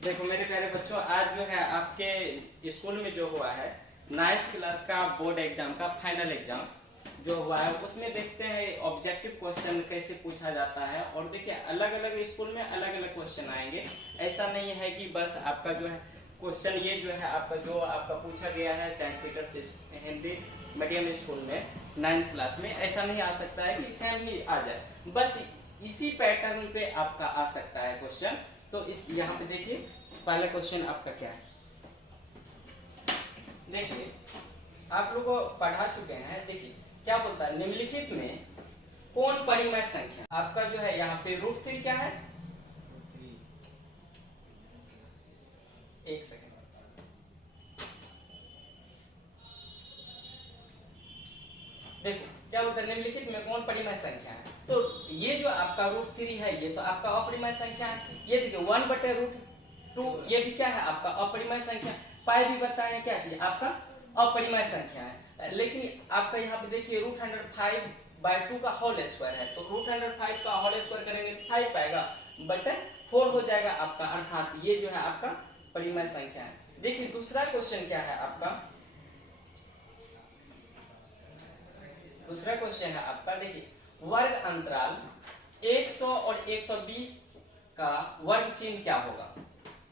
देखो मेरे प्यारे बच्चों, आज जो है आपके स्कूल में जो हुआ है 9th क्लास का बोर्ड एग्जाम का फाइनल एग्जाम जो हुआ है, उसमें देखते हैं ऑब्जेक्टिव क्वेश्चन कैसे पूछा जाता है। और देखिए अलग अलग स्कूल में अलग अलग क्वेश्चन आएंगे। ऐसा नहीं है कि बस आपका जो है क्वेश्चन ये जो है आपका जो आपका पूछा गया है Saint Peter's Hindi medium school में 9th क्लास में, ऐसा नहीं आ सकता है कि सेम ही आ जाए। बस इसी पैटर्न पे आपका आ सकता है क्वेश्चन। तो इस यहाँ पे देखिए पहला क्वेश्चन आपका क्या है। देखिए आप लोग को पढ़ा चुके हैं। देखिए क्या बोलता है, निम्नलिखित में कौन परिमेय संख्या, आपका जो है यहाँ पे √3 क्या है। एक सेकंड, देखो क्या बोलता है, निम्नलिखित में कौन परिमेय संख्या है। तो ये जो आपका √3 है ये तो आपका अपरिमेय संख्या है। ये देखिए 1/√2 ये भी क्या है आपका अपरिमेय संख्या। पाई भी बताए क्या चीज आपका अपरिमेय संख्या है। लेकिन आपका यहाँ पे देखिए √105/2 का होल स्क्वायर है, तो √105 का होल स्क्वायर करेंगे तो 5 पाएगा बटे 4 हो जाएगा आपका, अर्थात ये जो है आपका परिमेय संख्या है। देखिए दूसरा क्वेश्चन क्या है आपका, दूसरा क्वेश्चन है आपका, देखिए वर्ग अंतराल 100 और 120 का वर्ग चिन्ह क्या होगा।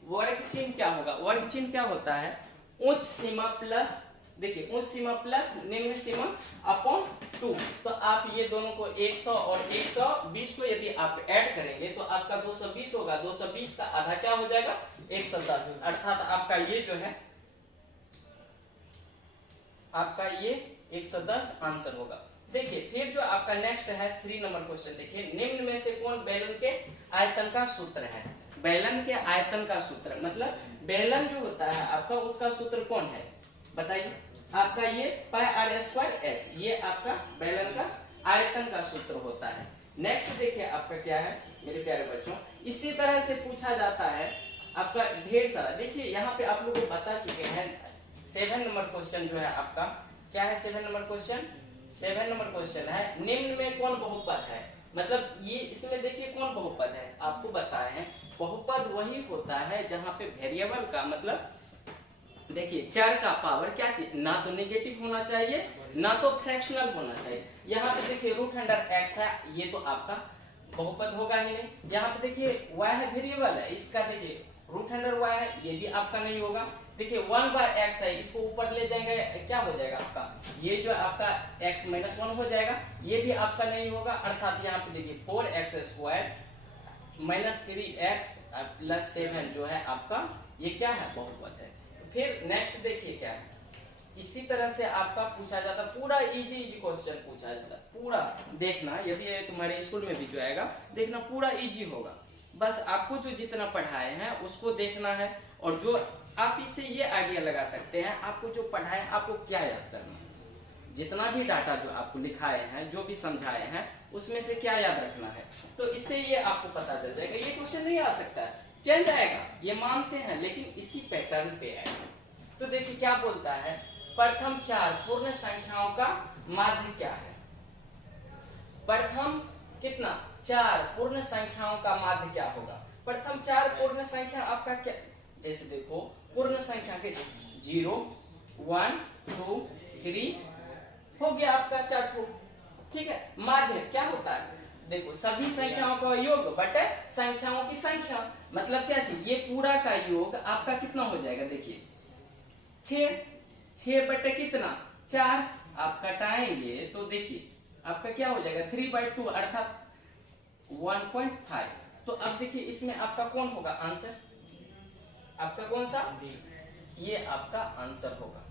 वर्ग चिन्ह क्या होगा, वर्ग चिन्ह क्या होता है, उच्च सीमा प्लस, देखिए उच्च सीमा प्लस निम्न सीमा अपॉन 2। तो आप ये दोनों को 100 और 120 को यदि आप ऐड करेंगे तो आपका 220 होगा। 220 का आधा क्या हो जाएगा 110, अर्थात आपका ये जो है आपका ये 110 आंसर होगा। देखिए फिर जो आपका नेक्स्ट है 3 नंबर क्वेश्चन, देखिए निम्न में से कौन बेलन के आयतन का सूत्र है। बेलन के आयतन का सूत्र मतलब बेलन जो होता है आपका उसका सूत्र कौन है बताइए। आपका ये πr²h ये आपका बेलन का आयतन का सूत्र होता है। नेक्स्ट देखिए आपका क्या है मेरे प्यारे बच्चों, इसी तरह से पूछा जाता है आपका ढेर सारा। देखिए यहाँ पे आप लोग को बता चुके हैं 7 नंबर क्वेश्चन जो है आपका क्या है। 7 नंबर क्वेश्चन है निम्न में कौन बहुपद है। मतलब ये इसमें देखिए कौन बहुपद है आपको बताए हैं। बहुपद वही होता है जहां पे वेरिएबल का मतलब देखिए चर का पावर क्या चीज, ना तो नेगेटिव होना चाहिए ना तो फ्रैक्शनल होना चाहिए। यहाँ पे देखिए √x है, ये तो आपका बहुपद होगा ही नहीं। यहाँ पे देखिए y है वेरिएबल है, इसका देखिए √y है, ये भी आपका नहीं होगा। देखिए 1/x है, इसको ऊपर ले जाएंगे क्या हो जाएगा आपका, ये जो आपका x - 1 हो जाएगा, ये भी आपका नहीं होगा। अर्थात यहाँ पे देखिए 4x² - 3x + 7 जो है आपका ये क्या है बहुपद है। तो फिर नेक्स्ट देखिए क्या है, इसी तरह से आपका पूछा जाता, पूरा इजी क्वेश्चन पूछा जाता, पूरा देखना यदि तुम्हारे स्कूल में भी जो आएगा देखना पूरा इजी होगा। बस आपको जो जितना पढ़ाए हैं उसको देखना है, और जो आप इससे ये आइडिया लगा सकते हैं आपको जो पढ़ाए आपको क्या याद करना है। जितना भी डाटा जो आपको लिखाए हैं जो भी समझाए हैं उसमें से क्या याद रखना है, तो इससे ये आपको पता चल जाएगा। ये क्वेश्चन नहीं आ सकता है, चेंज आएगा ये मानते हैं, लेकिन इसी पैटर्न पे आएगा। तो देखिए क्या बोलता है, प्रथम 4 पूर्ण संख्याओं का माध्य क्या है। प्रथम कितना 4 पूर्ण संख्याओं का माध्य क्या होगा। प्रथम 4 पूर्ण संख्या आपका क्या, जैसे देखो पूर्ण संख्या कैसे 0 1 2 3 हो गया आपका 4, ठीक है। माध्य क्या होता है, देखो सभी संख्याओं का योग बटे संख्याओं की संख्या, मतलब क्या चीज, ये पूरा का योग आपका कितना हो जाएगा, देखिए 6 बटे कितना 4, आप कटाएंगे तो देखिए आपका क्या हो जाएगा 3/2 अर्थात 1.5। तो अब देखिए इसमें आपका कौन होगा आंसर, आपका कौन सा D। ये आपका आंसर होगा,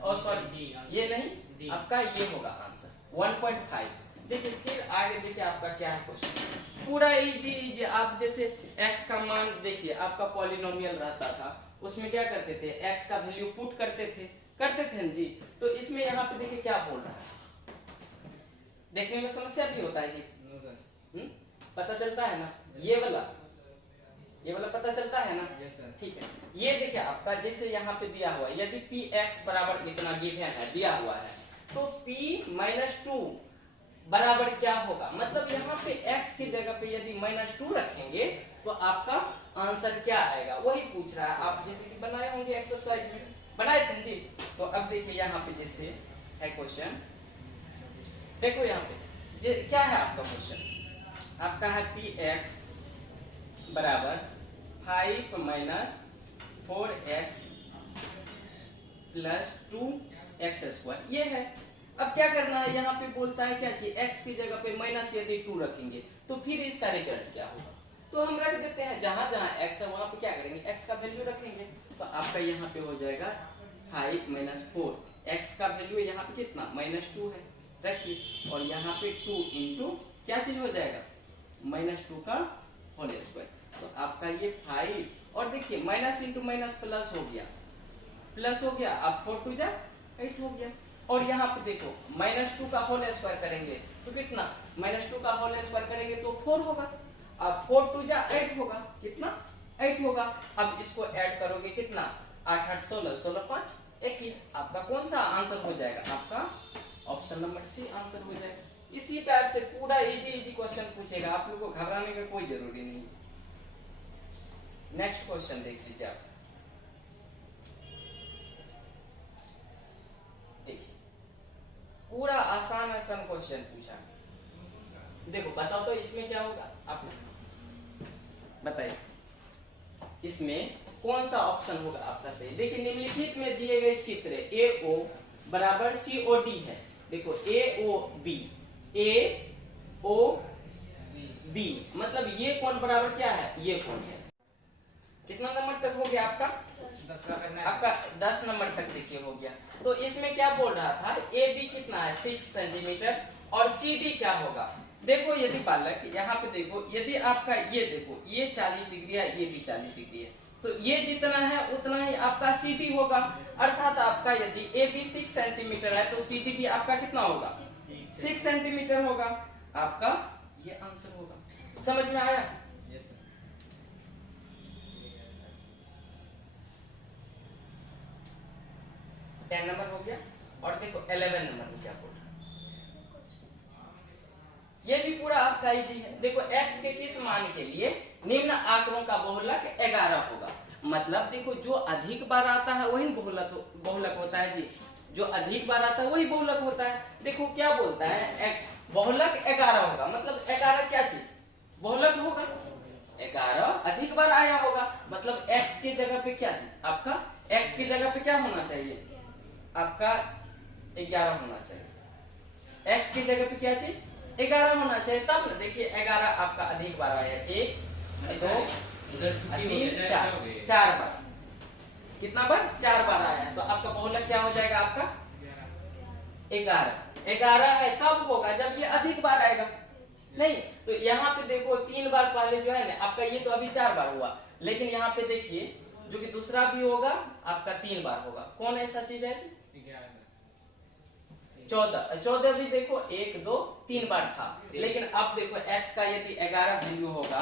और सॉरी ये नहीं आपका ये होगा आंसर 1.5। देखिए फिर आगे देखिए आपका क्या है क्वेश्चन, पूरा इजी। आप जैसे x का मान देखिए आपका पॉलिनोमियल रहता था, उसमें क्या करते थे x का वैल्यू पुट करते थे जी। तो इसमें यहाँ पे देखिए क्या बोल रहा है, देखने में समस्या भी होता है जी, पता चलता है ना, ये वाला पता चलता है ना, ठीक है। ये देखिए आपका जैसे यहाँ पे दिया हुआ है, यदि px बराबर इतना गिवन है दिया हुआ है, तो p - 2 बराबर क्या होगा, मतलब यहाँ पे x की जगह पे यदि -2 रखेंगे तो आपका आंसर क्या आएगा, वही पूछ रहा है। आप जैसे कि बनाए होंगे एक्सरसाइज में, बनाए थे जी। तो अब देखिए यहाँ पे जैसे है क्वेश्चन, देखो यहाँ पे क्या है आपका क्वेश्चन, आपका है px बराबर 5 - 4x + 2x², ये है। अब क्या करना है, यहाँ पे बोलता है क्या चीज, x की जगह पे माइनस यदि 2 रखेंगे तो फिर इसका रिजल्ट क्या होगा, तो हम रख देते हैं जहां जहां x है वहां पे क्या करेंगे, x का वैल्यू रखेंगे। तो आपका यहाँ पे हो जाएगा 5 - 4, x का वैल्यू यहाँ पे कितना -2 है, रखिए, और यहाँ पे 2 इंटू क्या चीज हो जाएगा, -2 का होल स्क्वायर। तो आपका ये 5, और देखिए माइनस इंटू माइनस प्लस हो गया, प्लस हो गया, अब 4 2 जा 8 हो गया। और यहाँ पे देखो -2 का होल स्क्वायर करेंगे तो कितना, -2 का होल स्क्वायर करेंगे तो 4 होगा, अब 4 2 जा 8 होगा, कितना 8 होगा। अब इसको ऐड करोगे कितना, 8 8 16, 16 5 21, आपका कौन सा आंसर हो जाएगा, आपका ऑप्शन नंबर सी आंसर हो जाएगा। इसी टाइप से पूरा इजी क्वेश्चन पूछेगा, आप लोगों को घबराने का कोई जरूरी नहीं। नेक्स्ट क्वेश्चन देख लीजिए आप, देखिए पूरा आसान क्वेश्चन पूछा। देखो बताओ तो इसमें क्या होगा, आप बताइए इसमें कौन सा ऑप्शन होगा आपका सही। देखिए निम्नलिखित में दिए गए चित्र AO बराबर COD है, देखो AOB, AOB मतलब ये कोण बराबर क्या है, ये कोण है। कितना नंबर तक हो गया आपका, 10 का करना है आपका, 10 नंबर तक देखिए हो गया। तो इसमें क्या बोल रहा था, AB कितना है 6 सेंटीमीटर, और CD क्या होगा, देखो यदि बालक यहाँ पे देखो, यदि आपका ये देखो ये 40 डिग्री है, ये भी 40 डिग्री है, तो ये जितना है उतना ही आपका CD होगा। अर्थात आपका यदि AB 6 सेंटीमीटर है तो CD भी आपका कितना होगा, 6 सेंटीमीटर होगा, आपका ये आंसर होगा। समझ में आया, 10 नंबर हो गया। और देखो 11 नंबर में क्या बोल रहा है, ये भी पूरा आपका इजी है। देखो x के किस मान के लिए निम्न आंकड़ों का बहुलक 11 होगा, मतलब देखो जो अधिक बार आता है वही बहुलक होता है जी, जो अधिक बार आता है वही बहुलक होता है। देखो क्या बोलता है, बहुलक 11 होगा, मतलब 11 क्या चीज बहुलक होगा, 11 अधिक बार आया होगा, मतलब x की जगह पे क्या चीज, आपका x की जगह पे क्या होना चाहिए, आपका 11 होना चाहिए, x की जगह पे क्या चीज 11 होना चाहिए, तब ना देखिए 11 आपका अधिक बार आया, 1 2 3 4, 4 बार, कितना बार 4 बार आया, तो आपका बहुलक क्या हो जाएगा, आपका 11। 11 है कब होगा, जब ये अधिक बार आएगा, नहीं तो यहाँ पे देखो 3 बार पहले जो है ना आपका, ये तो अभी 4 बार हुआ, लेकिन यहाँ पे देखिए जो कि दूसरा भी होगा आपका 3 बार होगा, कौन ऐसा चीज है 14 भी देखो 1 2 3 बार था, लेकिन अब देखो x का यदि 11 वैल्यू होगा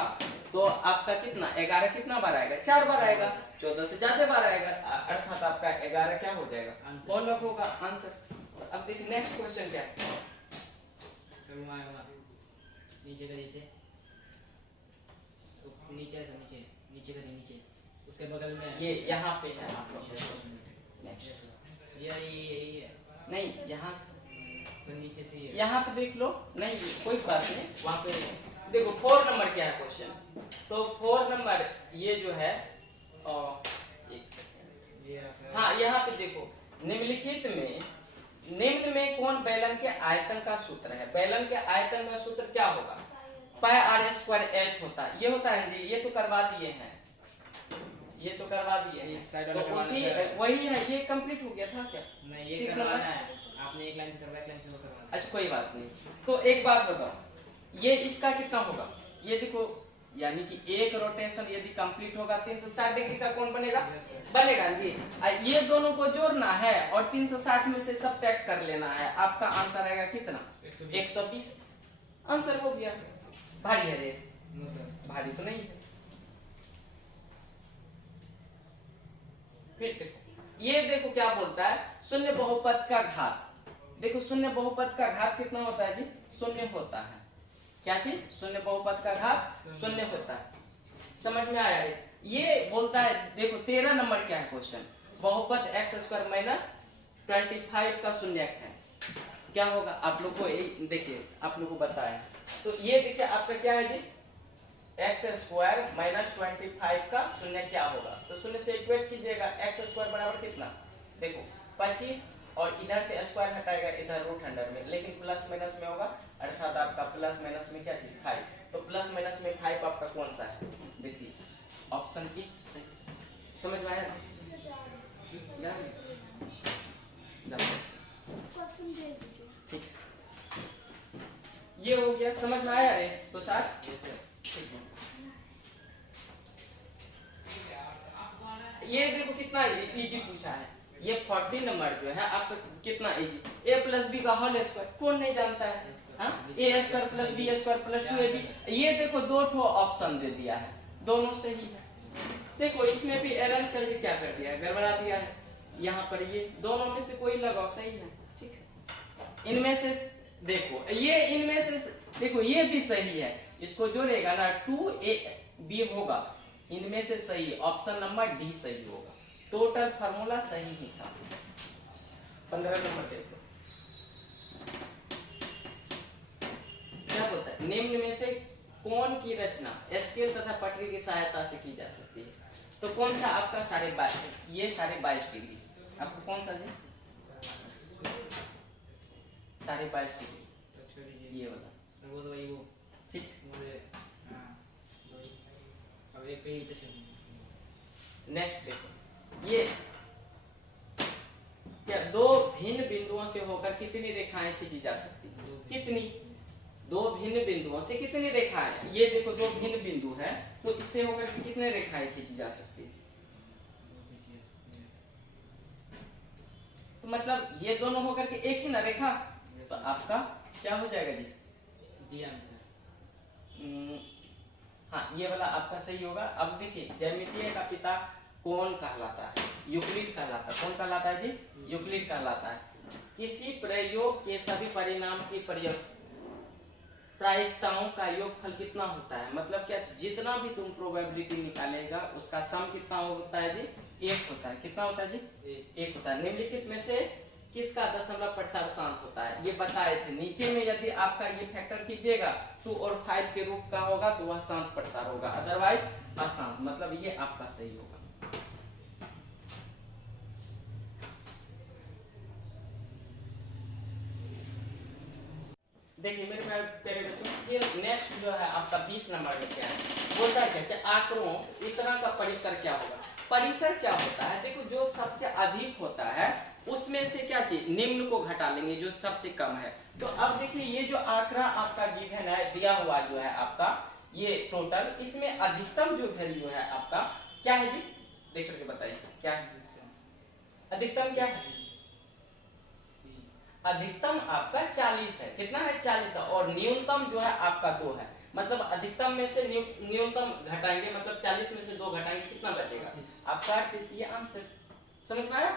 तो आपका कितना 11 कितना बार आएगा, 4 बार आएगा, 14 से ज्यादा बार आएगा, अर्थात आपका 11 क्या हो जाएगा, बहुलक होगा आंसर। अब देखिए नेक्स्ट क्वेश्चन क्या है, नीचे का नीचे, नीचे ऐसा नीचे, नीचे का नीचे, उसके बगल में ये यहाँ पे है आप लोग, नेक्स्ट ये नहीं यहाँ सर नीचे से यहाँ पे देख लो, नहीं कोई बात नहीं, वहां पे देखो 4 नंबर क्या है क्वेश्चन, तो 4 नंबर ये जो है एक सेकंड, हाँ यहाँ पे देखो निम्नलिखित में निम्न में कौन बेलन के आयतन का सूत्र है, बेलन के आयतन का सूत्र क्या होगा, पाई r² h होता है, ये होता है जी, ये तो करवा दिए हैं, ये तो करवा दिए, तो उसी वही है, ये कंप्लीट हो गया था क्या, नहीं ये करवाना है आपने, एक लाइन से करवाया, एक लाइन से वो करवाना। अच्छा कोई बात नहीं, तो एक बात बताओ, ये इसका कितना होगा, ये देखो यानी कि एक रोटेशन यदि कंप्लीट होगा 360 डिग्री का कोण बनेगा, बनेगा जी, ये दोनों को जोड़ना है और 360 में से सब्ट्रैक्ट कर लेना है, आपका आंसर आएगा कितना 120, आंसर हो गया। भारी है रे, भारी तो नहीं है। फिर देखो ये देखो क्या बोलता है, शून्य बहुपद का घात, देखो शून्य बहुपद का घात कितना होता है जी? शून्य होता है। क्या चीज? शून्य बहुपद का घात शून्य होता है। समझ में आया? ये बोलता है, देखो 13 नंबर क्या है क्वेश्चन, बहुपद एक्स स्क्वायर माइनस 25 का शून्यक है, क्या होगा? आप लोग को देखिए, आप लोग को बताया तो ये देखिए आपका क्या है जी, एक्स स्क्वायर माइनस 25 का शून्य क्या होगा? तो शून्य से इक्वेट कीजिएगा, एक्स स्क्वायर बराबर कितना? देखो 25 और इधर से स्क्वायर हटाएगा इधर रूट अंडर में, लेकिन प्लस माइनस में होगा, अर्थात आपका प्लस माइनस में क्या चीज? 5। तो प्लस माइनस में 5 आपका कौन सा है? देखिए ऑप्शन की सही। समझ में आया? ठीक, ये हो गया। समझ में आया रे? तो साथ ठीक है। ये देखो कितना इजी पूछा है, ये 40 नंबर जो है आपका कितना इजी, a प्लस बी का होल स्क्वायर कौन नहीं जानता है? A square plus B square plus 2ab। ये देखो दो ठो ऑप्शन दे दिया है, दोनों सही है। देखो इसमें भी अरेंज करके क्या कर दिया है, गड़बड़ा दिया है। यहाँ पर ये दोनों में से कोई लगाओ, सही है। ठीक है, इनमें से देखो, ये इनमें से देखो ये भी सही है, इसको जोड़ेगा ना 2ab होगा, इनमें से सही ऑप्शन नंबर डी सही होगा। टोटल फार्मूला सही ही था। 15 नंबर देखो क्या बोलता है, निम्न में से कौन की रचना स्केल तथा पटरी की सहायता से की जा सकती है? तो कौन सा आपका सारे 22 डिग्री, आपको कौन सा है? सारे 22 डिग्री ये वाला। वो तो वही वो ठीक, अब एक ही नेक्स्ट देखो, ये क्या दो भिन्न बिंदुओं से होकर कितनी रेखाएं खींची जा सकती है? कितनी? दो भिन्न बिंदुओं से कितनी रेखाएं? ये देखो दो भिन्न बिंदु है, तो इससे होकर कितने रेखाएं खींची जा सकती है? तो मतलब ये दोनों होकर के एक ही ना रेखा, तो आपका क्या हो जाएगा जी? D answer. हाँ, ये वाला आपका सही होगा। अब देखिए ज्यामितीय का पिता कौन कहलाता है? यूक्लिड कहलाता है। कौन कहलाता है जी? यूक्लिड कहलाता है। किसी प्रयोग के सभी परिणाम की प्रायिकताओं का योगफल कितना होता है? मतलब क्या, जितना भी तुम प्रोबेबिलिटी निकालेगा उसका सम कितना होता है जी? 1 होता है। कितना होता है जी? 1 होता है। निम्नलिखित में से किसका दशमलव प्रसार शांत होता है? ये बताए थे। नीचे में यदि आपका ये फैक्टर कीजिएगा 2 और 5 के रूप का होगा तो वह शांत प्रसार होगा, अदरवाइज अशांत। मतलब ये आपका सही होगा। देखिए मेरे प्यारे बच्चों, ये नेक्स्ट जो है आपका 20 नंबर में क्या है, बोलता है क्या, आंकड़ों इतना का परिसर क्या होगा? परिसर क्या होता है? देखो जो सबसे अधिक होता है उसमें से क्या चीज, निम्न को घटा लेंगे जो सबसे कम है। तो अब देखिए ये जो आंकड़ा आपका गिवन है, दिया हुआ जो है आपका ये टोटल, इसमें अधिकतम जो वैल्यू है आपका क्या है जी? देख करके बताइए क्या है अधिकतम? क्या है अधिकतम? आपका 40 है। कितना है? 40 है। और न्यूनतम जो है आपका 2 है। मतलब अधिकतम में से न्यूनतम घटाएंगे, मतलब 40 में से 2 घटाएंगे, कितना बचेगा आपका? 38। ये आंसर समझ में आया?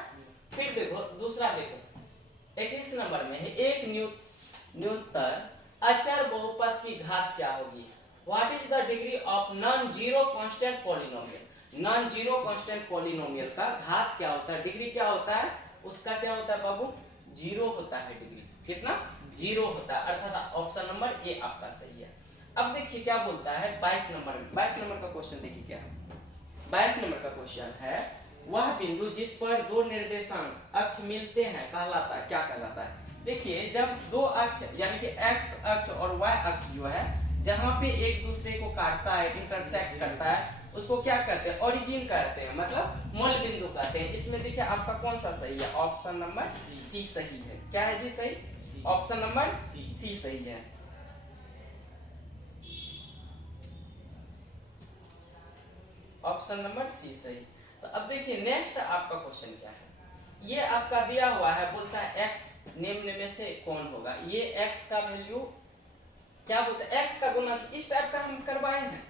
फिर देखो दूसरा, देखो 21 नंबर में है, एक न्यूनतर अचर बहुपद की घात क्या होगी? What is the degree of non zero constant polynomial? Non zero constant polynomial का घात क्या होता है? डिग्री क्या होता है उसका? क्या होता है बाबू? 0 होता है डिग्री। कितना? 0 होता है, अर्थात ऑप्शन नंबर ए आपका सही है। अब देखिए क्या बोलता है 22 नंबर में। 22 नंबर का क्वेश्चन देखिए क्या है। 22 नंबर का क्वेश्चन है, वह बिंदु जिस पर दो निर्देशांक अक्ष मिलते हैं कहलाता है, क्या कहलाता है? देखिए जब दो अक्ष यानी कि एक्स अक्ष और वाई अक्ष जो है जहां पे एक दूसरे को काटता है, इंटरसेक्ट करता है, उसको क्या कहते हैं? ओरिजिन कहते हैं, मतलब मूल बिंदु कहते हैं। इसमें देखिए आपका कौन सा सही है? ऑप्शन नंबर सी सही है। क्या है जी सही? ऑप्शन नंबर सी सही है। ऑप्शन नंबर सी सही। तो अब देखिए नेक्स्ट आपका क्वेश्चन क्या है, ये आपका दिया हुआ है, बोलता है x निम्न में से कौन होगा? ये x का वैल्यू क्या बोलता है? x का गुणक इस टाइप का हम करवाए हैं।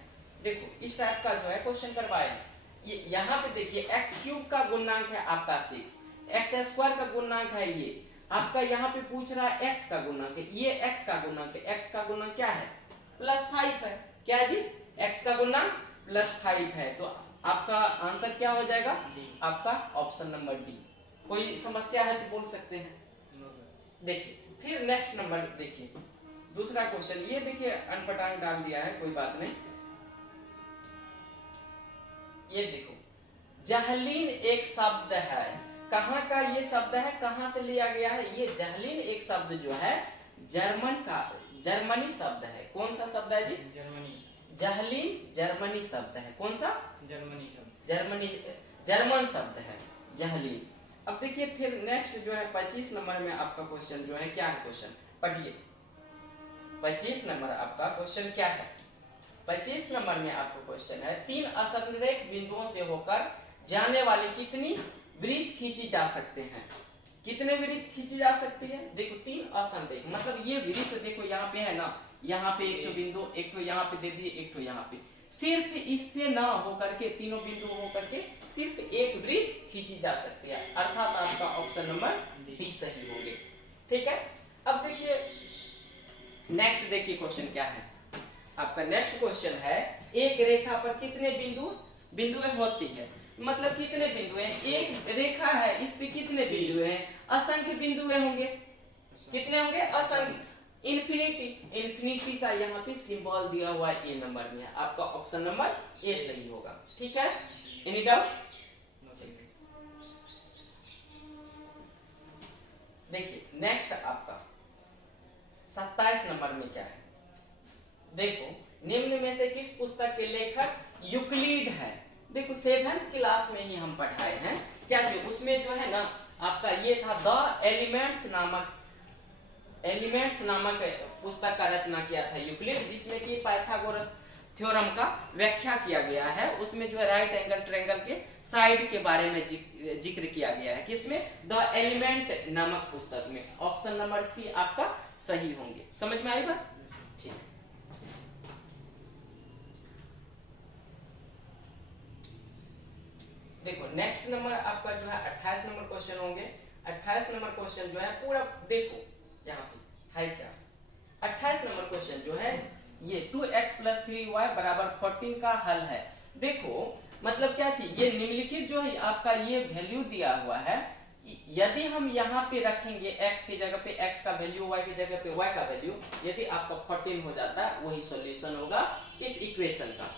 देखो इस टाइप का जो है क्वेश्चन करवाए हैं। ये यहाँ पे देखिए x क्यूब का गुणांक है आपका 6, x स्क्वायर का गुणांक है ये, आपका यहाँ पे पूछ रहा है x का गुणक, ये x का गुणक है, x का गुणक क्या है +5 है, क्या है जी x का गुणक +5 है। तो आपका आंसर क्या हो जाएगा, आपका ऑप्शन नंबर डी। कोई समस्या है तो बोल सकते हैं। देखिए फिर नेक्स्ट नंबर देखिए, दूसरा क्वेश्चन, ये देखिए अनपटांग डाल दिया है, कोई बात नहीं। ये देखो जहलीन एक शब्द है, कहाँ का ये शब्द है, कहाँ से लिया गया है, ये जहलीन एक शब्द जो है जर्मनी शब्द है। कौन सा शब्द है जी, जर्मनी। जहलीन जर्मनी शब्द है, कौन सा जर्मनी शब्द, जर्मन शब्द है जहलीन। अब देखिए फिर नेक्स्ट जो है 25 नंबर में आपका क्वेश्चन जो है, क्या है क्वेश्चन पढ़िए। 25 नंबर आपका क्वेश्चन क्या है, 25 नंबर में आपका क्वेश्चन है 3 असंरेख बिंदुओं से होकर जाने वाली कितनी वृत्त खींची जा सकते हैं, कितने वृत्त खींची जा सकती है। देखो 3 असंरेख मतलब ये वृत्त देखो यहाँ पे है ना, यहाँ पे एक तो बिंदु, एक तो यहाँ पे दे दिए, एक तो यहाँ पे, सिर्फ इससे ना होकर के तीनों बिंदु होकर के सिर्फ एक वृत्त खींची जा सकती है, अर्थात आपका ऑप्शन नंबर डी सही होंगे। ठीक है, अब देखिए नेक्स्ट देखिए क्वेश्चन क्या है आपका। नेक्स्ट क्वेश्चन है एक रेखा पर कितने बिंदुएं होती है, मतलब कितने बिंदु हैं, एक रेखा है इस पे कितने बिंदु हैं, असंख्य बिंदुएं होंगे, कितने होंगे असंख्य, इन्फिनिटी का यहाँ पे सिंबल दिया हुआ है ए नंबर में, आपका ऑप्शन नंबर ए सही होगा। ठीक है, एनी डाउट। देखिए नेक्स्ट आपका 27 नंबर में क्या है, देखो निम्न में से किस पुस्तक के लेखक यूक्लिड है। देखो 7th क्लास में ही हम पढ़ाए हैं क्या जी, उसमें जो है ना आपका ये था द एलिमेंट्स नामक पुस्तक का रचना किया था यूक्लिड, जिसमें कि पाइथागोरस थ्योरम का व्याख्या किया गया है। उसमें जो है राइट एंगल ट्रायंगल के साइड के बारे में जिक्र किया गया है, किसमें, द एलिमेंट नामक पुस्तक में। ऑप्शन नंबर सी आपका सही होंगे। समझ में आई बात, ठीक। देखो नेक्स्ट नंबर आपका जो है 28 नंबर क्वेश्चन होंगे। 28 नंबर क्वेश्चन जो है पूरा देखो यहाँ पे है क्या, 28 नंबर क्वेश्चन जो है ये 2x + 3y = 14 का हल है। देखो मतलब क्या चीज, ये निम्नलिखित जो है आपका ये वैल्यू दिया हुआ है, यदि हम यहाँ पे रखेंगे x की जगह पे x का वैल्यू, y की जगह पे y का वैल्यू, यदि आपका 14 हो जाता है, वही सॉल्यूशन होगा इस इक्वेशन का।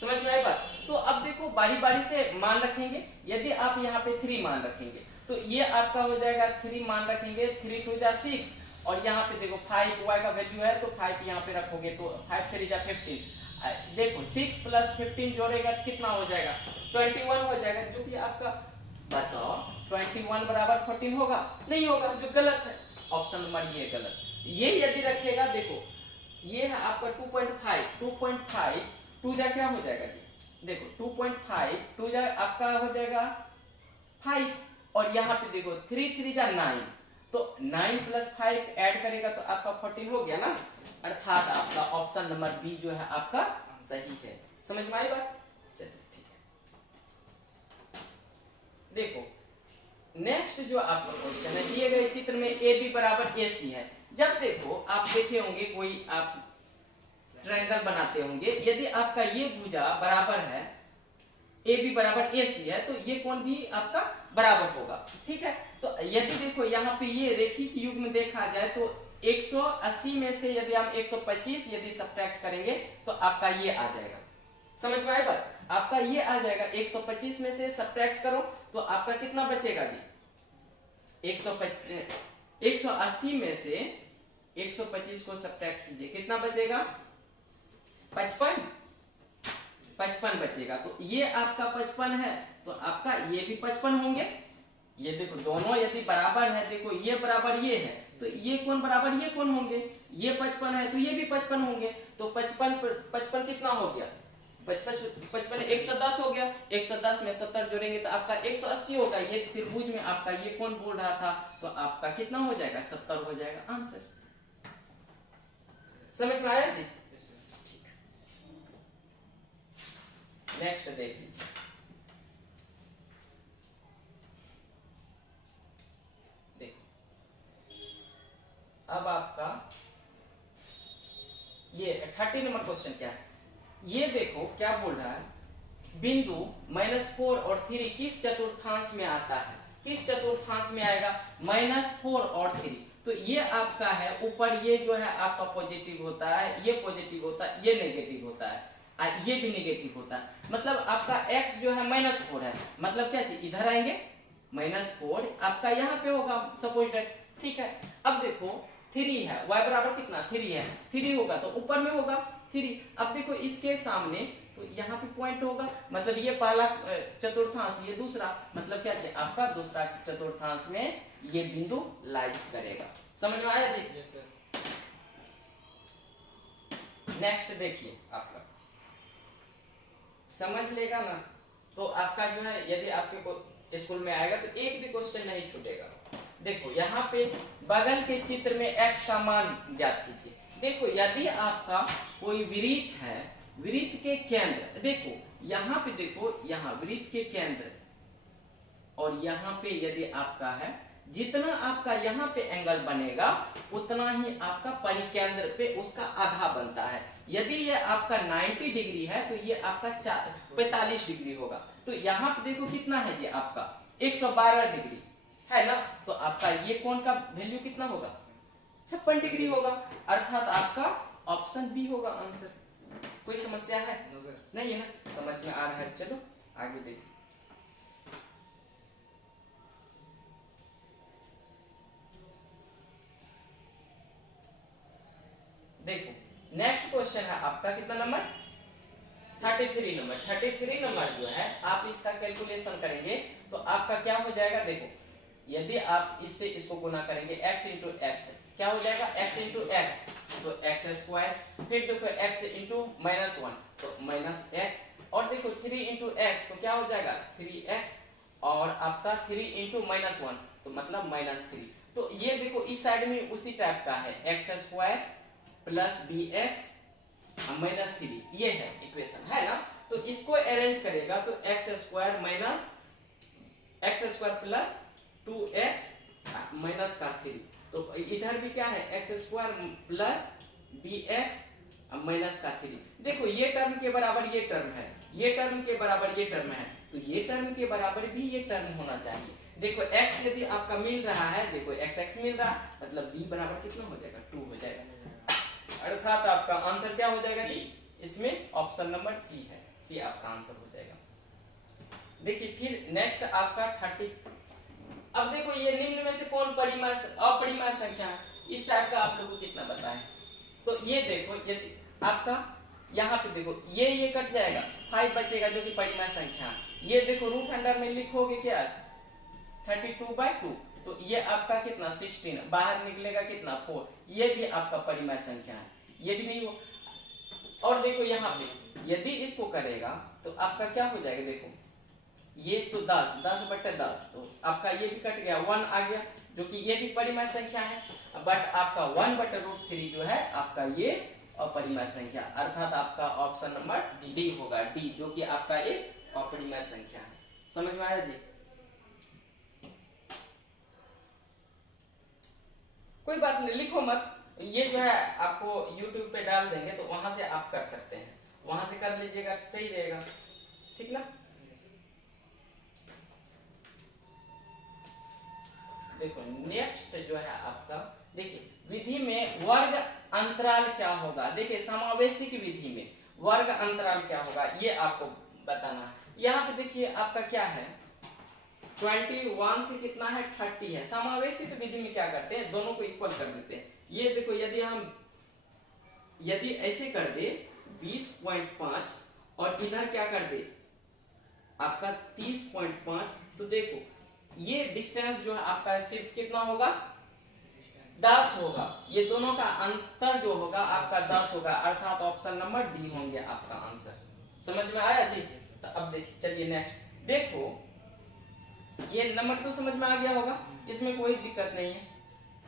समझ में आई बात। तो अब देखो बारी बारी से मान रखेंगे, यदि आप यहाँ पे 3 मान रखेंगे तो ये आपका हो जाएगा 3 मान रखेंगे, 3 2 जा 6, और यहाँ पे देखो 5 y का वैल्यू है तो 5 यहाँ पे रखोगे तो 5 3 जा 15। देखो 6 + 15 जोड़ेगा तो कितना हो जाएगा, 21 हो जाएगा, जो कि आपका बताओ 21 = 14 होगा, नहीं होगा, जो गलत है, ऑप्शन नंबर ये गलत। ये यदि रखेगा देखो ये है आपका 2.5 2 जा क्या हो जाएगा जी, देखो 2.5 2 जा आपका हो जाएगा 5, और यहाँ पे देखो 3 3 जा 9, तो 9 + 5 ऐड करेगा तो आपका 14 हो गया ना, अर्थात आपका ऑप्शन नंबर बी जो है आपका सही है। समझ में आई बात, चलिए ठीक है। देखो नेक्स्ट जो आपका क्वेश्चन है, दिए गए चित्र में ए बी = AC है। जब देखो आप देखे होंगे कोई आप ट्रायंगल बनाते होंगे, यदि आपका ये भुजा बराबर है, ए बी = AC है, तो ये कोण भी आपका बराबर होगा। ठीक है, तो यदि देखो यहाँ पे ये रेखिक युग में देखा जाए तो 180 में से यदि हम 125 यदि सब्ट्रैक्ट करेंगे तो आपका ये आ जाएगा। समझ में आया बात, आपका ये आ जाएगा, 125 में से सब्ट्रैक्ट करो तो आपका कितना बचेगा जी, 180 में से 125 को सब्ट्रैक्ट कीजिए, कितना बचेगा, 55 बचेगा। तो ये आपका 55 है तो आपका ये भी 55 होंगे। ये देखो दोनों यदि बराबर है, देखो ये बराबर ये है तो ये कौन बराबर ये कौन होंगे, ये 55 है तो ये भी 55 होंगे, तो 55 कितना हो गया, 55 110 हो गया, 110 में 70 जोड़ेंगे तो आपका 180 होगा। ये त्रिभुज में आपका ये कौन बोल रहा था, तो आपका कितना हो जाएगा, 70 हो जाएगा आंसर। समझ में आया जी, नेक्स्ट देख लीजिए। देखो क्वेश्चन क्या है, ये देखो क्या बोल रहा है, बिंदु -4 और 3 किस चतुर्थांश में आता है, किस चतुर्थांश में आएगा, -4 और 3। तो ये आपका है ऊपर, ये जो है आपका पॉजिटिव होता है, ये पॉजिटिव होता है, ये नेगेटिव होता है, ये भी नेगेटिव होता है। मतलब आपका x जो है -4 है, मतलब क्या चीज इधर आएंगे, -4 आपका यहाँ पे होगा सपोज दैट, ठीक है। अब देखो 3 है, y बराबर कितना 3 है, 3 होगा तो ऊपर में होगा 3। अब देखो इसके सामने तो यहाँ पे पॉइंट होगा, मतलब ये पहला चतुर्थांश, ये दूसरा, मतलब क्या चाहिए आपका दूसरा चतुर्थांश में ये बिंदु लाइज करेगा। समझ में आया जी? Yes sir. नेक्स्ट देखिए, आपका समझ लेगा ना तो आपका जो है, यदि आपके को स्कूल में आएगा तो एक भी क्वेश्चन नहीं छूटेगा। देखो यहाँ पे बगल के चित्र में x का मान ज्ञात कीजिए। देखो यदि आपका कोई वृत्त है, वृत्त के केंद्र, देखो यहाँ पे, देखो यहाँ वृत्त के केंद्र और यहाँ पे यदि आपका है, जितना आपका यहाँ पे एंगल बनेगा उतना ही आपका परिकेंद्र पे उसका आधा बनता है। यदि ये आपका 90 डिग्री है तो ये आपका 45 डिग्री होगा। तो यहाँ पे देखो कितना है जी आपका 112 डिग्री है ना, तो आपका ये कोण का वैल्यू कितना होगा 56 डिग्री होगा, अर्थात आपका ऑप्शन बी होगा आंसर। कोई समस्या है? नहीं है ना, समझ में आ रहा है। चलो आगे देखो। देखो नेक्स्ट क्वेश्चन है आपका कितना नंबर 33 नंबर। 33 नंबर जो है आप इसका कैलकुलेशन करेंगे तो आपका क्या हो जाएगा, देखो यदि आप इससे इसको गुना करेंगे x इंटू एक्स, क्या हो जाएगा x इंटू एक्स तो एक्स स्क्वायर, फिर देखो x इंटू -1 तो -x, और देखो 3 इंटू एक्स तो क्या हो जाएगा 3x, और आपका 3 इंटू -1 तो मतलब -3। तो ये देखो इस साइड में उसी टाइप का है, एक्स स्क्वायर प्लस bx -3, ये है इक्वेशन है ना। तो इसको अरेंज करेगा तो x square plus 2x minus का 3, तो इधर भी क्या है x square plus bx minus का 3। देखो ये टर्म के बराबर ये टर्म है, ये टर्म के बराबर ये टर्म है, तो ये टर्म के बराबर भी ये टर्म होना चाहिए। देखो x यदि आपका मिल रहा है, देखो x मिल रहा है, मतलब b बराबर कितना हो जाएगा 2 हो जाएगा, अर्थात आपका आंसर क्या हो जाएगा जी, इसमें ऑप्शन नंबर सी है, सी आपका आंसर हो जाएगा। देखिए फिर नेक्स्ट आपका 30। अब देखो ये निम्न में से कौन अपरिमेय संख्या है, इस टाइप का आप लोगों को कितना बताएं। तो ये देखो यदि आपका यहाँ पे देखो ये कट जाएगा, 5 बचेगा जो कि परिमेय संख्या है। ये देखो रूट अंडर में लिखोगे क्या 32/2, तो ये आपका कितना 16, बाहर निकलेगा कितना 4, ये भी आपका परिमेय संख्या है, ये भी नहीं हो। और देखो यहाँ पे यदि इसको करेगा तो आपका क्या हो जाएगा, देखो ये तो 10/10, तो आपका ये भी कट गया, 1 आ गया जो कि ये भी परिमेय संख्या है, बट आपका 1/√3 जो है आपका ये अपरिमेय संख्या, अर्थात आपका ऑप्शन नंबर डी होगा, डी जो कि आपका एक अपरिमेय संख्या है। समझ में आया जी? कोई बात नहीं, लिखो मत, ये जो है आपको YouTube पे डाल देंगे तो वहां से आप कर सकते हैं, वहां से कर लीजिएगा, सही रहेगा, ठीक ना। देखो नेक्स्ट जो है आपका, देखिए विधि में वर्ग अंतराल क्या होगा। देखिए समावेशी की विधि में वर्ग अंतराल क्या होगा ये आपको बताना है। यहाँ पे देखिए आपका क्या है 21 से कितना है 30 है। समावेशी की विधि में क्या करते हैं, दोनों को इक्वल कर देते हैं। ये देखो यदि ऐसे कर दे 20.5 और इधर क्या कर दे आपका 30.5, तो देखो ये डिस्टेंस जो है आपका सिर्फ कितना होगा 10 होगा, ये दोनों का अंतर जो होगा आपका 10 होगा, अर्थात ऑप्शन नंबर डी होंगे आपका आंसर। समझ में आया जी? तो अब देखिए चलिए नेक्स्ट देखो, ये नंबर तो समझ में आ गया होगा, इसमें कोई दिक्कत नहीं है।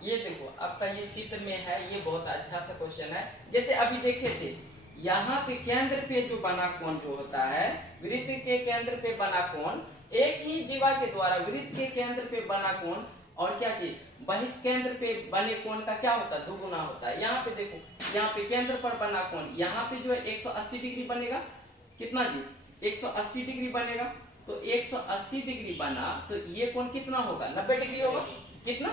ये देखो आपका ये चित्र में है, ये बहुत अच्छा सा क्वेश्चन है। जैसे अभी देखे थे यहाँ पे केंद्र पे जो बना कोण जो होता है, वृत्त के केंद्र पे बना कोण, एक ही जीवा के द्वारा वृत्त के केंद्र पे बना कोण और क्या चीज, बहिष्केंद्र पे बने कोण का क्या होता है, दुगुना होता है। यहाँ पे देखो, यहाँ पे केंद्र पर बना कोण, यहाँ पे जो है 180 डिग्री बनेगा, कितना जी, 180 डिग्री बनेगा। तो 180 डिग्री बना तो ये कोण कितना होगा, 90 डिग्री होगा, कितना,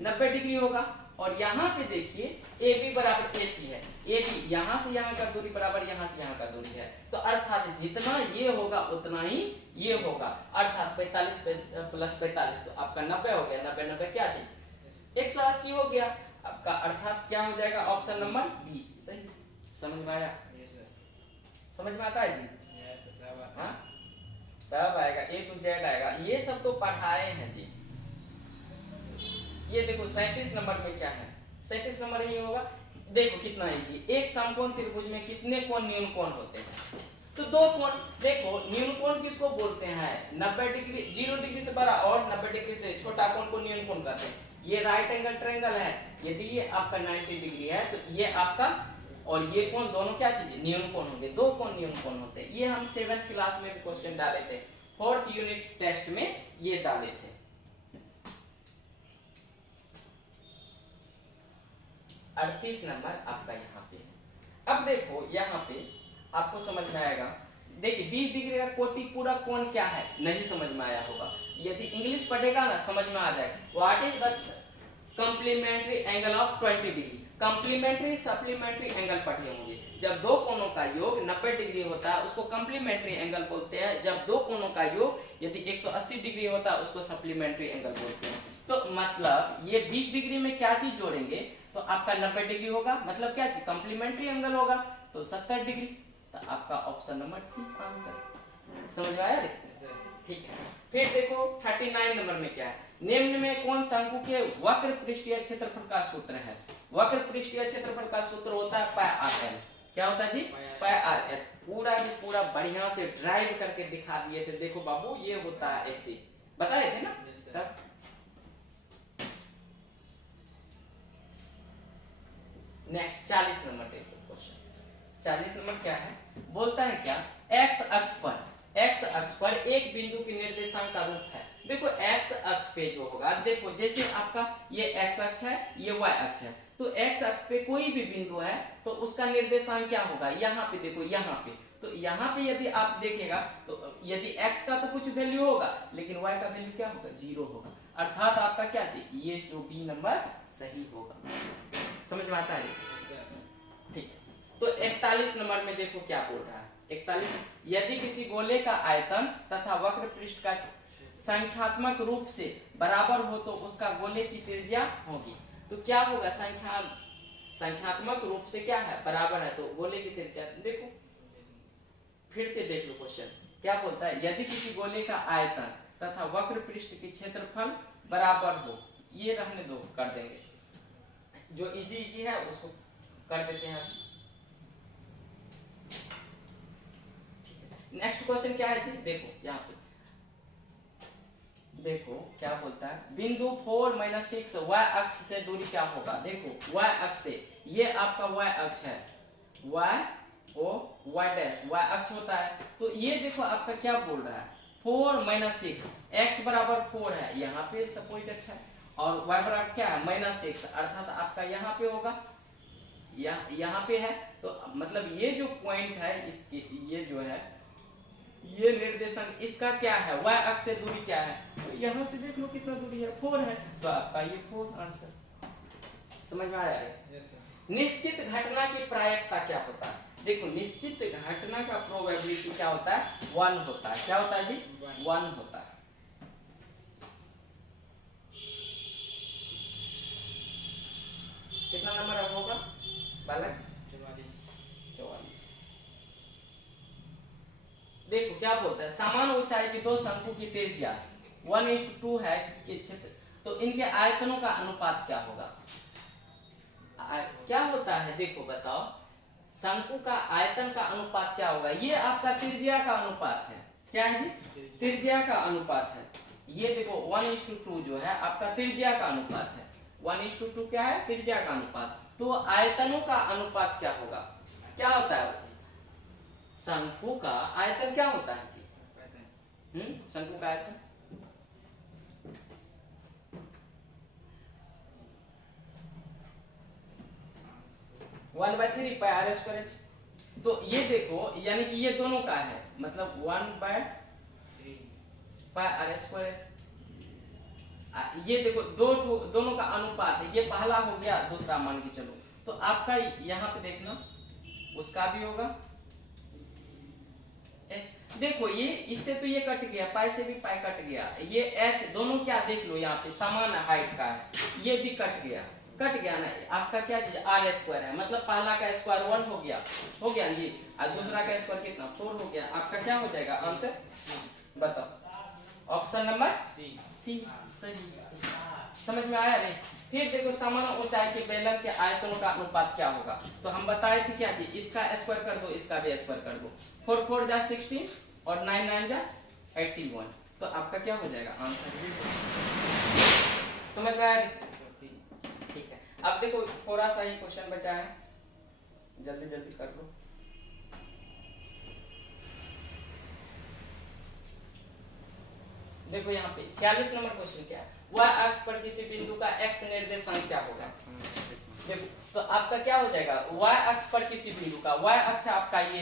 90 डिग्री होगा। और यहाँ पे देखिए ए बी बराबर ए सी है, ए बी यहाँ से यहाँ का दूरी बराबर यहाँ से यहाँ का दूरी है, तो अर्थात जितना ये होगा उतना ही ये होगा, अर्थात 45 प्लस 45 तो आपका 90 हो गया, 90 90 क्या चीज, 180 हो गया आपका, अर्थात क्या हो जाएगा, ऑप्शन नंबर बी सही। समझ में आया, समझ में आता है जी, हाँ सब आएगा, ए टू जेड आएगा, ये सब तो पढ़ाए हैं जी। ये देखो 37 नंबर में क्या है, 37 नंबर ये होगा, देखो कितना है जी, एक समकोण त्रिभुज में कितने कोण न्यून कोण होते हैं, तो दो कोण। देखो न्यून कोण किसको बोलते हैं, 90 डिग्री, 0 डिग्री से बड़ा और 90 डिग्री से छोटा कोण को न्यून कोण कहते हैं। ये राइट एंगल ट्रायंगल है, यदि ये आपका 90 डिग्री है तो ये आपका और ये कोण दोनों क्या चीज, न्यून कोण होंगे, दो कोण न्यून कोण होते हैं। ये हम 7th क्लास में भी क्वेश्चन डाले थे, 4th यूनिट टेस्ट में ये डाले थे। 38 नंबर आपका यहाँ पे है। अब देखो यहाँ पे आपको समझ में आएगा, देखिए 20 डिग्री का कोटि पूरा कोण क्या है, नहीं समझ में आया होगा, यदि इंग्लिश पढ़ेगा ना समझ में आ जाएगा। What is the complementary angle of 20 degree, complementary supplementary angle पढ़े होंगे। जब दो कोणों का योग 90 डिग्री होता है उसको कॉम्प्लीमेंट्री एंगल बोलते हैं, जब दो कोणों का योग यदि 180 डिग्री होता है उसको सप्लीमेंट्री एंगल बोलते हैं। तो मतलब ये 20 डिग्री में क्या चीज जोड़ेंगे तो आपका 90 डिग्री होगा, मतलब क्या चीज, कॉम्प्लीमेंट्री एंगल होगा, तो 70 डिग्री, तो आपका ऑप्शन नंबर सी आंसर। समझ में आया रे, ठीक है। फिर देखो 39 नंबर में क्या है, निम्न में कौन शंकु के वक्र पृष्ठीय क्षेत्रफल का सूत्र है। वक्र पृष्ठीय क्षेत्रफल का सूत्र होता है पाई आर एल, क्या होता है जी, पाई आर एल। पूरा भी पूरा बढ़िया से ड्राइव करके दिखा दिए थे, देखो बाबू ये होता है ऐसे, बताए थे ना तब। नेक्स्ट 40 नंबर देखो क्वेश्चन, 40 नंबर क्या है, बोलता है क्या, एक्स अक्ष पर एक बिंदु के निर्देशांक का रूप है। देखो एक्स अक्ष पे जो होगा, देखो जैसे आपका ये एक्स अक्ष है, ये वाई अक्ष है, तो एक्स अक्ष पे कोई भी बिंदु है तो उसका निर्देशांक क्या होगा, यहाँ पे देखो, यहाँ पे, तो यहाँ पे यदि आप देखेगा तो यदि x का तो कुछ वैल्यू होगा लेकिन y का वैल्यू क्या होगा, 0 होगा, अर्थात आपका क्या चीज, ये जो बी नंबर सही होगा। समझ में आता है, ठीक। तो 41 नंबर में देखो क्या बोल रहा है, 41, यदि किसी गोले का आयतन तथा वक्र पृष्ठ का संख्यात्मक रूप से बराबर हो तो उसका गोले की त्रिज्या होगी। तो क्या होगा, संख्यात्मक रूप से क्या है, बराबर है, तो गोले की त्रिज्या, देखो फिर से देख लो क्वेश्चन क्या बोलता है, यदि किसी गोले का आयतन तथा वक्र पृष्ठ की क्षेत्रफल बराबर हो, ये रहने दो, कर देंगे, जो इजी है उसको कर देते हैं। नेक्स्ट क्वेश्चन क्या है जी, देखो यहाँ पे देखो क्या बोलता है, बिंदु 4-6 y अक्ष से दूरी क्या होगा। देखो y अक्ष से, ये आपका y अक्ष है, y डैश y अक्ष होता है, तो ये देखो आपका क्या बोल रहा है, 4-6, x बराबर 4 है, यहाँ पे सपोजिटेड है, और y बराबर क्या है, -6, अर्थात आपका यहाँ पे होगा, यहाँ पे है, तो मतलब ये जो पॉइंट है इसके, ये जो है ये निर्देशांक इसका क्या है, y अक्ष से दूरी क्या है, तो यहाँ से देख लो कितना दूरी है, 4 है, तो आपका ये 4 आंसर। समझ में आया है। निश्चित घटना की प्रायिकता क्या होता है, देखो निश्चित घटना का प्रोबेबिलिटी क्या होता है, 1 होता है, क्या होता है जी, 1 होता है। कितना नंबर अब होगा बालक, 44। देखो क्या बोलता है, समान ऊंचाई की दो शंकु की त्रिज्या 1:2 है कि क्षेत्र, तो इनके आयतनों का अनुपात क्या होगा। क्या होता है, देखो बताओ, शंकु का आयतन का अनुपात क्या होगा, ये आपका त्रिज्या का अनुपात है, क्या है जी, त्रिज्या का अनुपात है। ये देखो 1:2 जो है आपका त्रिज्या का अनुपात है, 1:2 क्या है, त्रिज्या का अनुपात, तो आयतनों का अनुपात क्या होगा, क्या होता है, शंकु का आयतन क्या होता है जी, शंकु का आयतन 1/3 पाई आर स्क्वायर एच। तो ये देखो यानी कि ये दोनों का है, मतलब 1/3 पाई आर स्क्वायर एच। ये देखो दोनों का अनुपात है, ये पहला हो गया, दूसरा मान के चलो। तो आपका यहाँ पे देखना उसका भी होगा h। देखो ये इससे तो ये कट गया, पाई से भी पाई कट गया, ये h दोनों क्या देख लो यहाँ पे समान हाइट का है, ये भी कट गया ना। आपका क्या चीज आर स्क्वायर है, मतलब पहला का स्क्वायर 1 हो गया जी, और दूसरा का स्क्वायर कितना 4 हो गया। आपका क्या हो जाएगा आंसर बताओ, ऑप्शन नंबर सी सही। समझ में आया नहीं? फिर देखो समान ऊंचाई के बेलन के आयतनों का अनुपात क्या होगा, तो हम बताए थे क्या चीज, इसका स्क्वायर कर दो, इसका भी स्क्वायर कर दो, 4 4 जा 16 और 9 9 जा 81। तो आपका क्या हो जाएगा आंसर, समझ में आया? ठीक है, अब देखो थोड़ा सा ही क्वेश्चन बचा है, जल्दी जल्दी कर लो। देखो यहाँ पे 46 नंबर क्वेश्चन क्या है, y अक्ष पर किसी बिंदु का x निर्देशांक क्या होगा। देखो तो आपका क्या हो जाएगा, y अक्ष पर किसी बिंदु का, y अक्ष आपका ये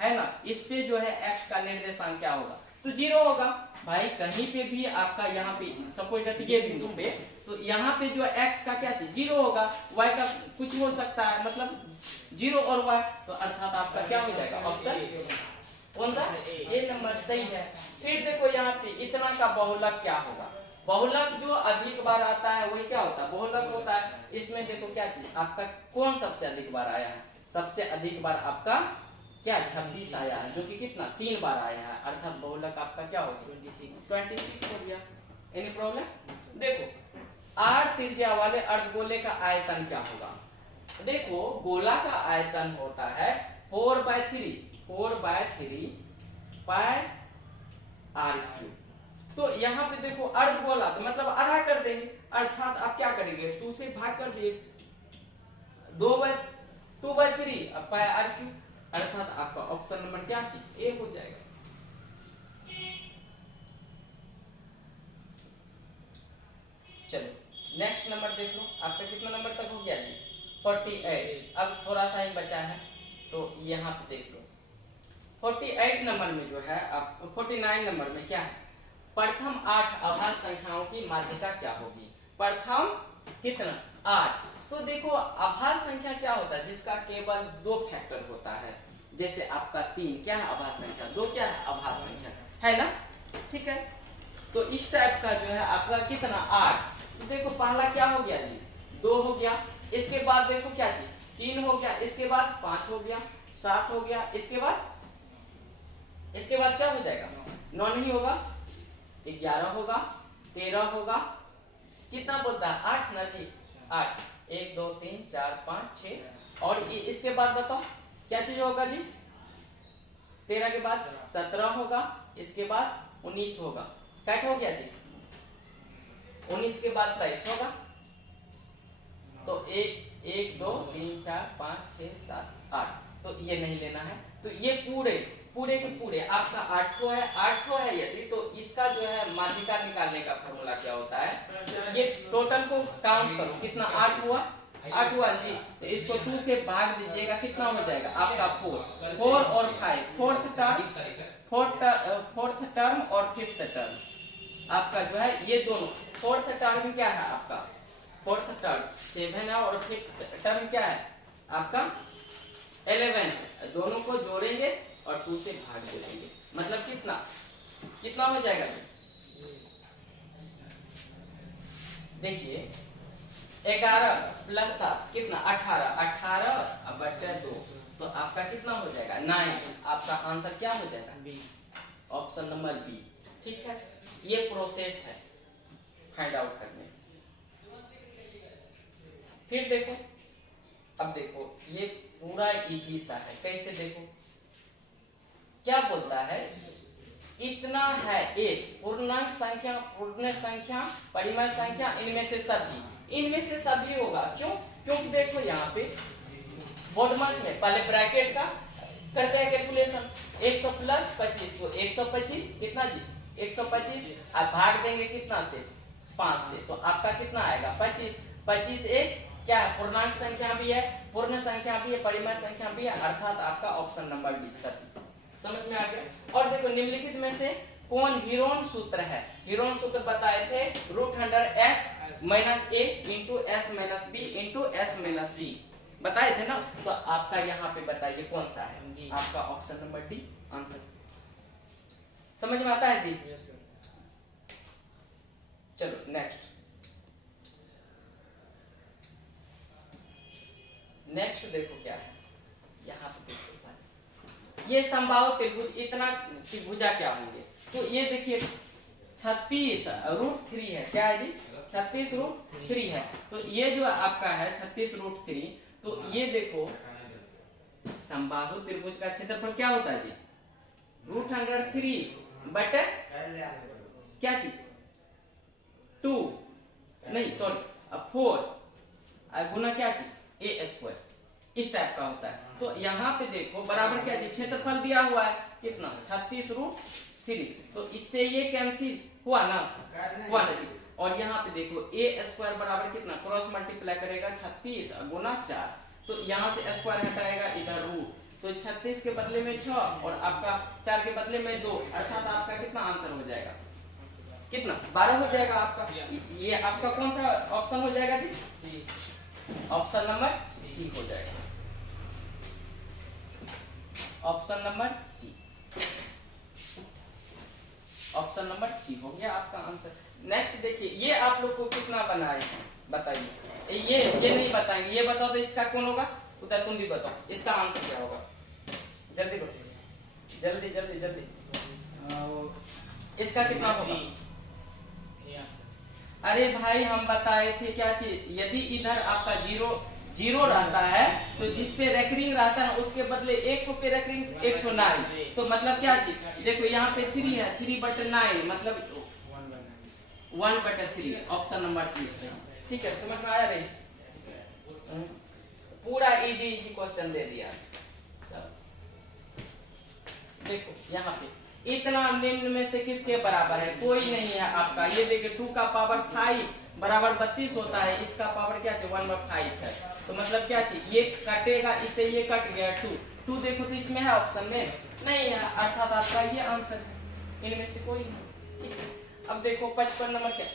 है ना, इस पे जो है x का निर्देशांक क्या होगा, तो 0 होगा भाई। कहीं पे भी आपका यहाँ पे सपोज दैट ये बिंदु पे, तो यहाँ पे जो x का क्या चीज 0 होगा, y का कुछ हो सकता है, मतलब 0 और y, तो अर्थात आपका क्या हो जाएगा ऑप्शन कौन सा, ए नंबर सही है। फिर देखो यहाँ पे इतना का बहुलक क्या होगा, बहुलक जो अधिक बार आता है वही क्या होता है बहुलक होता है। इसमें देखो क्या चीज आपका कौन सबसे अधिक बार आया है, सबसे अधिक बार आपका क्या 26 आया है, जो कि कितना 3 बार आया है, अर्थात बहुलक आपका क्या होगा 26 हो गया। Any problem? देखो आर त्रिज्या वाले अर्धगोले का आयतन क्या होगा, देखो गोला का आयतन होता है 4/3 पाई आर क्यूब। तो यहाँ पे देखो अर्ध गोला तो मतलब आधा कर देंगे, अर्थात आप क्या करेंगे 2 से भाग कर दिए, 2/3 पाई आर क्यूब, अर्थात आपका ऑप्शन नंबर क्या चीज ए हो जाएगा। चलो नेक्स्ट नंबर देख लो, आपका कितना नंबर तक हो गया जी 48। अब थोड़ा सा ही बचा है, तो यहाँ पे देख लो 48 नंबर में जो है आप 49 नंबर में क्या है, प्रथम 8 अभाज्य संख्याओं की माध्यिका क्या होगी, प्रथम कितना 8। तो देखो अभाज्य संख्या क्या होता है, जिसका केवल 2 फैक्टर होता है, जैसे आपका 3 क्या है अभाज्य संख्या, 2 क्या है अभाज्य संख्या है ना, ठीक है। तो इस टाइप का जो है आपका कितना 8। तो देखो पहला क्या हो गया जी 2 हो गया, इसके बाद देखो क्या चीज 3 हो गया, इसके बाद 5 हो गया, 7 हो गया, इसके बाद क्या हो जाएगा 9 नहीं होगा, 11 होगा, 13 होगा, कितना बोलता है 8 ना जी 8, 1 2 3 4 5 6, और इसके बाद बताओ क्या चीज होगा जी 13 के बाद 17 होगा, इसके बाद 19 होगा, कैट हो गया जी 19 के बाद 23 होगा। तो 1 2 3 4 5 6 7 8, तो ये नहीं लेना है। तो ये पूरे के पूरे आपका 8 है यदि, तो इसका जो है माध्यिका निकालने का फॉर्मूला क्या होता है, ये टोटल को काउंट करो कितना 8 हुआ जी, तो इसको 2 से भाग दीजिएगा, कितना हो जाएगा आपका 4 और 5, फोर्थ टर्म और फिफ्थ टर्म आपका जो है ये दोनों, फोर्थ टर्म क्या है आपका फोर्थ टर्म 7 है, और फिफ्थ टर्म क्या है आपका 11, दोनों को जोड़ेंगे और 2 से भाग दे देंगे, मतलब कितना हो जाएगा। देखिए 11 प्लस 7 कितना 18/2, तो आपका कितना हो जाएगा 9। आपका आंसर क्या हो जाएगा बी, ऑप्शन नंबर बी, ठीक है। ये प्रोसेस है फाइंड आउट करने। फिर देखो, अब देखो ये पूरा इजी सा है, कैसे देखो क्या बोलता है, इतना है एक पूर्णांक संख्या, पूर्ण संख्या, परिमेय संख्या, इनमें से सभी होगा। क्यों? क्योंकि देखो यहाँ पे बोर्डमस में पहले ब्रैकेट का करते हैं कैलकुलेशन, 100 प्लस 25, तो 125 कितना जी 125, आप भाग देंगे कितना से 5 से, तो आपका कितना आएगा 25, 25 1 क्या है, पूर्णांक संख्या भी है, पूर्ण संख्या भी है, परिमेय संख्या भी है, अर्थात आपका ऑप्शन नंबर डी सही। समझ में आ गया। और देखो निम्नलिखित में से कौन हीरोन सूत्र है, हीरोन सूत्र बताए थे √s minus a into S minus B into S minus C बताए थे ना। तो आपका यहाँ पे बताइए कौन सा है, आपका ऑप्शन नंबर डी आंसर। समझ में आता है जी। चलो नेक्स्ट देखो क्या है, यहाँ पे देखो ये समबाहु त्रिभुज, इतना त्रिभुजा क्या होंगे, तो ये देखिए 36√3 है, क्या है जी 36√3 है। तो ये जो आपका है 36√3, तो ये देखो समबाहु त्रिभुज का क्षेत्रफल क्या होता है जी √3 बटे क्या चीज 2 नहीं सॉरी 4 गुना क्या चीज a², इस टाइप का होता है। तो यहाँ पे देखो बराबर क्या चीज क्षेत्रफल दिया हुआ है कितना 36√3, तो इससे ये कैंसिल हुआ ना, हुआ ना जी। और यहाँ पे देखो a² बराबर कितना, क्रॉस मल्टीप्लाई करेगा 36 गुना 4, तो यहाँ से स्क्वायर हटाएगा इधर रूट, तो 36 के बदले में 6 और आपका 4 के बदले में 2, अर्थात आपका कितना आंसर हो जाएगा, कितना 12 हो जाएगा आपका। ये आपका कौन सा ऑप्शन हो जाएगा जी, ऑप्शन नंबर सी हो जाएगा, option number C, option number C हो गया आपका आंसर। नेक्स्ट देखिए ये आप लोग को कितना बनाए हैं बताइए, ये नहीं बताएंगे, ये बताओ तो इसका कौन होगा, उधर तुम भी बताओ इसका आंसर क्या होगा, जल्दी करो जल्दी जल्दी जल्दी, इसका कितना होगा। अरे भाई हम बताए थे क्या चीज, यदि इधर आपका जीरो रहता है तो जिस पे रेकरिंग रहता है उसके बदले एक पे रेकरिंग एक तो 9, तो मतलब क्या चीज देखो यहाँ पे 3 है, 3/9 मतलब 1/3, ऑप्शन नंबर 3 ठीक है। समझ में आया रे, पूरा इजी क्वेश्चन दे दिया। देखो यहाँ पे इतना निम्न में से किसके बराबर है, कोई नहीं है आपका। ये देखिए 2 का पावर 5 बराबर 32 होता है, इसका पावर क्या है 1/5 है, तो मतलब क्या चीज ये कटेगा, इससे ये कट गया 2 देखो तो इसमें है ऑप्शन में नहीं है, अर्थात आपका ये आंसर है, इनमें से कोई नहीं। ठीक है, अब देखो 55 नंबर क्या,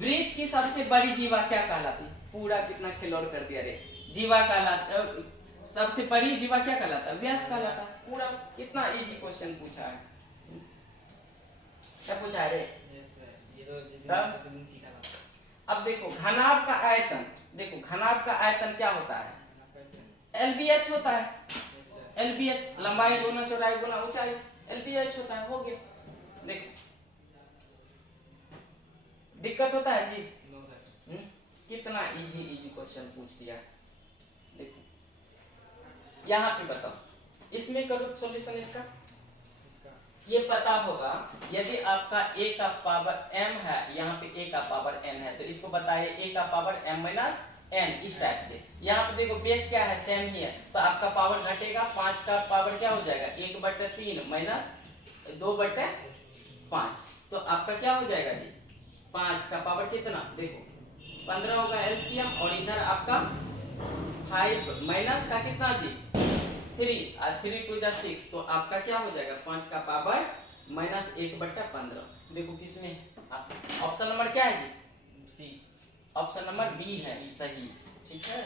वृत्त की सबसे बड़ी जीवा क्या कहलाती, पूरा कितना खिलौड़ कर दिया रे, जीवा कहलाता, सबसे बड़ी जीवा क्या कहलाता, व्यास कहलाता। पूरा कितना इजी क्वेश्चन पूछा है, क्या पूछा है रे, ये तो सीखा था। अब देखो घनाभ का आयतन, देखो घनाभ का आयतन क्या होता है, LBH होता है, LBH लंबाई गुना चौड़ाई गुना ऊंचाई, LBH होता है, हो गया। देखो दिक्कत होता है जी, कितना इजी क्वेश्चन पूछ दिया। देखो यहाँ पे बताओ, इसमें करो सॉल्यूशन इसका, ये पता होगा यदि आपका a का पावर m है, यहाँ पे a का पावर n है, तो इसको बताइए a का पावर m माइनस n, इस टाइप से। यहाँ पे देखो बेस क्या है, सेम ही है, तो आपका पावर घटेगा, 5 का पावर क्या हो जाएगा 1/3 माइनस 2/5, तो आपका क्या हो जाएगा जी 5 का पावर कितना, देखो 15 होगा एलसीएम, और इधर आपका 5 माइनस का कितना जी 3 3 2 जा 6, तो आपका क्या हो जाएगा 5 का पावर माइनस 1/15। देखो किसमें ऑप्शन नंबर क्या है जी सी, ऑप्शन नंबर बी है सही। ठीक है,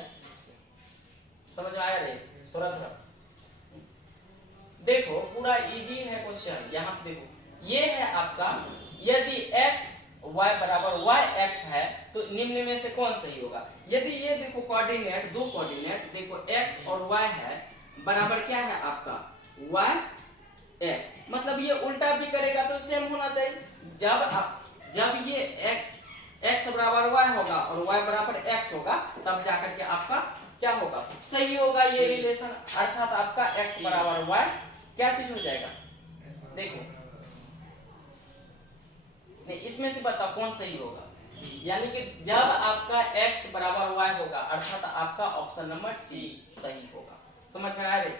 समझ में आया रे, थोड़ा थोड़ा देखो पूरा इजी है क्वेश्चन। यहाँ पे देखो ये है आपका, यदि x y बराबर y x है तो निम्न में से कौन सही होगा। यदि ये देखो कोऑर्डिनेट, दो कोऑर्डिनेट देखो x और y है, बराबर क्या है आपका y x, मतलब ये उल्टा भी करेगा तो सेम होना चाहिए। जब ये x बराबर y होगा और y बराबर x होगा, तब जाकर के आपका क्या होगा सही होगा ये रिलेशन, अर्थात आपका x बराबर y क्या चीज हो जाएगा। देखो नहीं, इसमें से बताओ कौन सही होगा, यानी कि जब आपका x बराबर y होगा, अर्थात आपका ऑप्शन नंबर सी सही होगा। समझ में आया रे,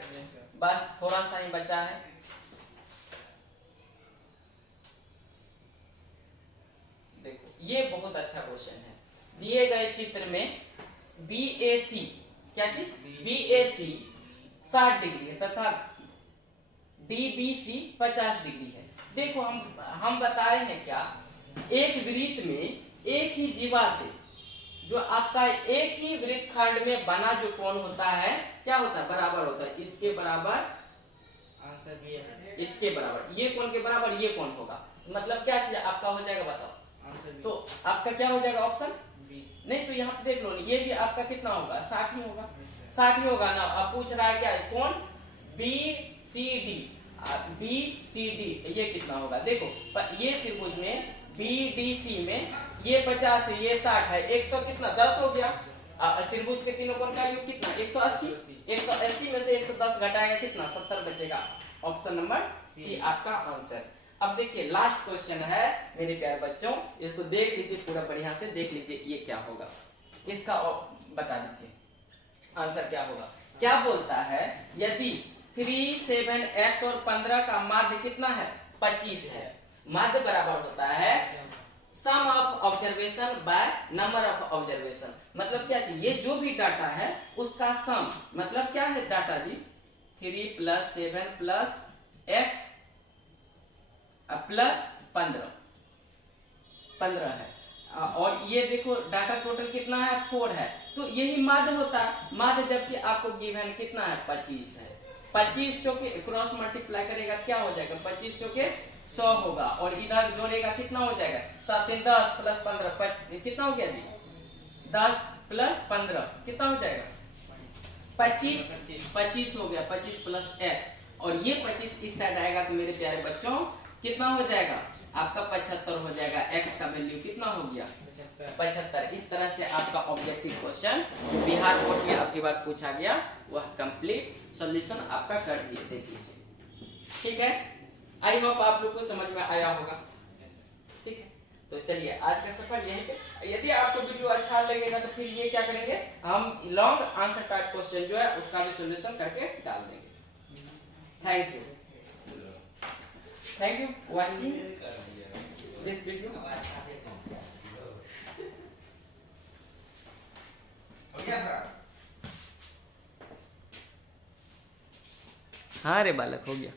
बस थोड़ा सा ही बचा है। देखो ये बहुत अच्छा क्वेश्चन है, दिए गए चित्र में BAC, क्या चीज? BAC 60 डिग्री है तथा DBC 50 डिग्री है। देखो हम बताए हैं क्या, एक वृत्त में एक ही जीवा से जो आपका एक ही वृत्तखंड में बना जो कोण होता है क्या होता है? बराबर होता है। इसके बराबर, आंसर बी है सर। इसके बराबर, ये कोण के बराबर ये कोण होगा। मतलब क्या चीज आपका हो जाएगा बताओ? Answer B. तो आपका क्या हो जाएगा ऑप्शन बी। नहीं तो यहाँ पे देख लो, ये भी आपका कितना होगा? 60 ही होगा, 60 ही होगा ना। अब पूछ रहा है क्या? कौन? BCD, BCD ये कितना होगा? देखो ये त्रिभुज में BDC में ये 50 है, ये 60 है, 100 कितना? 10 हो गया। त्रिभुज के तीनों कोण का योग कितना? 180। 180 में से 110 घटाएगा कितना? 70 बचेगा। ऑप्शन नंबर सी आपका आंसर। अब देखिए लास्ट क्वेश्चन है मेरे प्यारे बच्चों, इसको देख लीजिए पूरा बढ़िया से देख लीजिए, ये क्या होगा इसका बता दीजिए आंसर क्या होगा। क्या बोलता है? यदि 3, 7, x और 15 का माध्य कितना है? 25 है। माध्य बराबर होता है sum of observation by number of observation. मतलब क्या चीज? ये जो भी डाटा है उसका सम, मतलब क्या है डाटा जी? 3 + 7 + x प्लस 15 है। और ये देखो डाटा टोटल कितना है? 4 है। तो यही माध्य होता है। माध्य जबकि आपको गिवन कितना है? 25 है। 25 चौके क्रॉस मल्टीप्लाई करेगा क्या हो जाएगा? 25 चौके 100 होगा। और इधर जोड़ेगा कितना हो जाएगा? 7 × 10 + 15 कितना हो गया जी? 10 + 15 कितना हो जाएगा? 25 हो गया। 25 + x और ये 25 इस साइड आएगा तो मेरे प्यारे बच्चों कितना हो जाएगा? आपका 75 हो जाएगा। x का वैल्यू कितना हो गया? 75। इस तरह से आपका ऑब्जेक्टिव क्वेश्चन बिहार बोर्ड में आपकी बार पूछा गया वह कंप्लीट सॉल्यूशन आपका कर दिए। देख लीजिए, ठीक है। आई होप आप लोग को समझ में आया होगा, ठीक है। तो चलिए आज का सफर यहीं पे। यदि आपको वीडियो अच्छा लगेगा तो फिर ये क्या करेंगे, हम लॉन्ग आंसर टाइप क्वेश्चन जो है उसका भी सॉल्यूशन करके डाल देंगे। Thank you watching this video. हाँ रे बालक, हो गया।